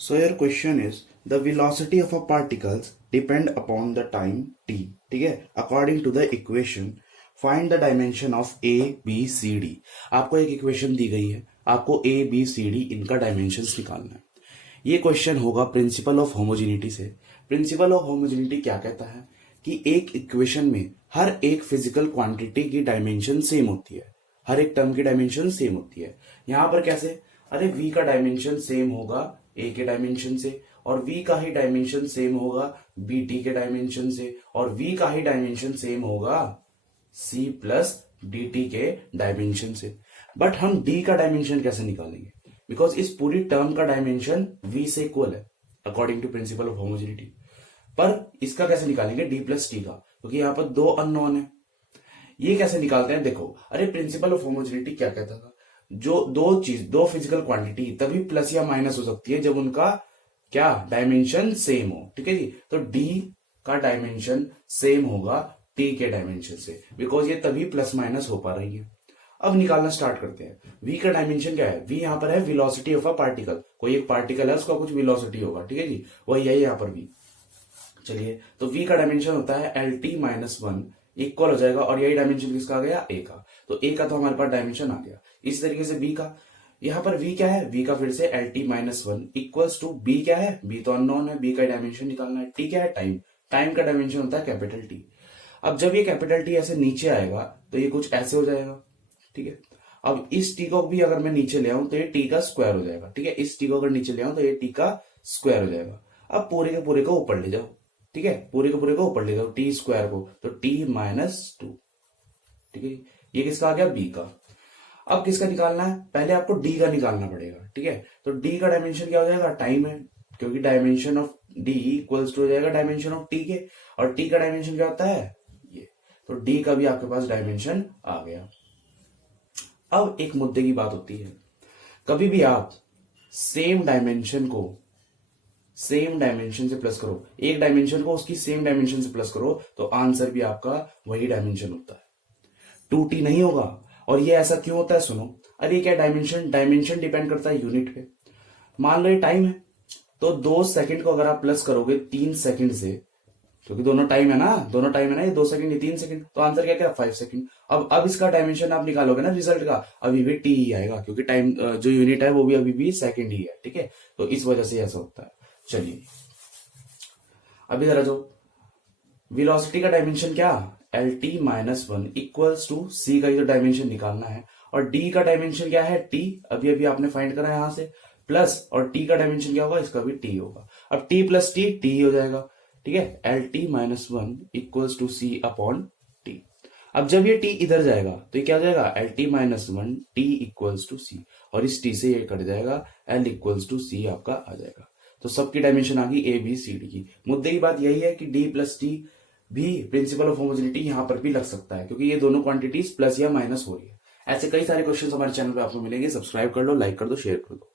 So your question is the velocity of a particles depend upon the time t. ठीक है, according to the equation find the dimension of a b c d. आपको एक equation दी गई है, आपको a b c d इनका dimensions निकालना है. ये क्वेश्चन होगा प्रिंसिपल ऑफ होमोजेनिटी से. प्रिंसिपल ऑफ होमोजेनिटी क्या कहता है कि एक इक्वेशन में हर एक फिजिकल क्वांटिटी की डायमेंशन सेम होती है, हर एक टर्म की डायमेंशन सेम होती है. यहां पर कैसे? अरे v का डायमेंशन सेम होगा a के डायमेंशन से, और v का ही डायमेंशन सेम होगा bt के डायमेंशन से, और v का ही डायमेंशन सेम होगा c प्लस dt के डायमेंशन से. बट हम d का डायमेंशन कैसे निकालेंगे? बिकॉज इस पूरी टर्म का डायमेंशन v से इक्वल है according to principle of homogeneity. पर इसका कैसे निकालेंगे d प्लस टी का? क्योंकि यहां पर दो अननोन है. ये कैसे निकालते हैं? देखो, अरे प्रिंसिपल ऑफ होमोजेनिटी क्या कहता था, जो दो फिजिकल क्वांटिटी तभी प्लस या माइनस हो सकती है जब उनका क्या डायमेंशन सेम हो. ठीक है जी. तो d का डायमेंशन सेम होगा t के डायमेंशन से, बिकॉज ये तभी प्लस माइनस हो पा रही है. अब निकालना स्टार्ट करते हैं. v का डायमेंशन क्या है? v यहां पर है वेलोसिटी ऑफ अ पार्टिकल. कोई एक पार्टिकल है, उसका कुछ वेलोसिटी होगा. ठीक है जी, वही है यहां पर v. चलिए, तो v का डायमेंशन होता है lt माइनस वन, इक्वल हो जाएगा, और यही डायमेंशन किसका आ गया? a का. तो a का तो हमारे पास डायमेंशन आ गया. इस तरीके से b का, यहां पर v क्या है? v का फिर से lt minus one equals to b क्या है? b तो अननोन है, b का डायमेंशन निकालना है. t क्या है? टाइम. टाइम का डायमेंशन होता है कैपिटल टी. अब जब ये कैपिटल टी ऐसे नीचे आएगा तो ये कुछ ऐसे हो जाएगा. ठीक है. अब इस टी को भी अगर मैं नीचे ले आऊं तो ये टी का स्क्वायर हो जाएगा. ठीक है, इस टी को अगर नीचे ले आऊं तो ये टी का स्क्वायर हो जाएगा. अब पूरे के पूरे को ऊपर ले जाओ. ठीक है, पूरे के पूरे को ऊपर ले जाओ टी स्क्वायर को, तो टी माइनस टू. ठीक है, ये किसका आ गया? बी का. अब किसका निकालना है? पहले आपको डी का निकालना पड़ेगा. ठीक है, तो डी का डायमेंशन क्या हो जाएगा? टाइम है, क्योंकि dimension of D equals to हो जाएगा डायमेंशन ऑफ टी के, और टी का डायमेंशन क्या होता है? ये. तो डी का भी आपके पास डायमेंशन आ गया. अब एक मुद्दे की बात होती है, कभी भी आप सेम डायमेंशन से प्लस करो, एक डायमेंशन को उसकी सेम डायमेंशन से प्लस करो, तो आंसर भी आपका वही डायमेंशन होता है, 2t नहीं होगा. और ये ऐसा क्यों होता है? सुनो, अरे क्या डायमेंशन डिपेंड करता है यूनिट पे. मान लो ये टाइम है, तो 2 सेकंड को अगर आप प्लस करोगे 3 सेकंड से, क्योंकि दोनों टाइम है ना, ये 2 सेकंड, ये 3 सेकंड, तो आंसर क्या क्या? 5 सेकंड. अब इसका डायमेंशन आप निकालोगे ना रिजल्ट का, अभी भी टी ही आएगा, क्योंकि टाइम जो यूनिट है वो भी अभी भी सेकंड ही है. ठीक है, तो इस वजह से ऐसा होता है. चलिए, अभी जरा जो वेलोसिटी का डायमेंशन क्या? L T minus one equals to C का ही तो डायमेंशन निकालना है, और डी का डायमेंशन क्या है? टी. अभी अभी आपने फाइंड करा यहां से, प्लस, और टी का डायमेंशन क्या होगा? इसका भी टी होगा. अब टी प्लस टी टी ही हो जाएगा. ठीक है, L T minus one equals to C upon T. अब जब ये टी इधर जाएगा तो ये क्या हो जाएगा? L T minus one T equals to C, और इस टी से ये कट जाएगा, एल इक्वल्स टू सी आपका आ जाएगा. तो सबकी डायमेंशन आ गई ए बी सी डी की. मुद्दे की बात यही है कि डी प्लस टी भी प्रिंसिपल ऑफ होमोजेनिटी यहां पर भी लग सकता है, क्योंकि ये दोनों क्वांटिटीज प्लस या माइनस हो रही है. ऐसे कई सारे क्वेश्चन हमारे चैनल पे आपको मिलेंगे. सब्सक्राइब कर लो, लाइक कर दो, शेयर कर दो.